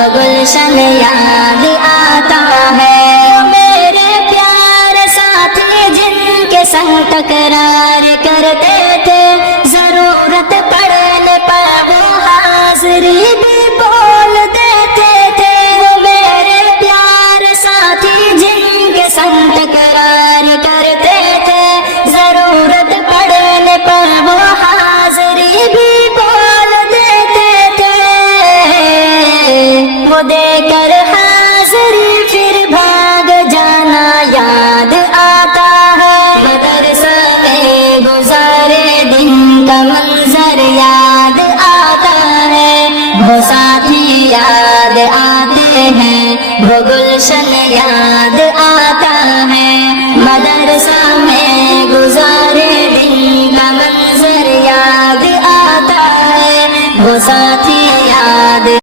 وہ گلشن یاد آتا ہے، میرے پیارے ساتھی جن کے ساتھ تکرار کرتے تھے، ضرورت پڑنے پر وہ حاضری بھی بول دیتے تھے، وہ میرے پیارے ساتھی جن کے ساتھ تکرار کرتے تھے، ضرورت پڑنے پر وہ حاضری بھی بول دیتے تھے، وہ دے کر حاضری پھر بھاگ جانا یاد آتا ہے، مدرسہ میں گزارے دن کا منظر یاد آتا ہے، وہ ساتھی یاد آتے ہیں، وہ گلشن یاد آتا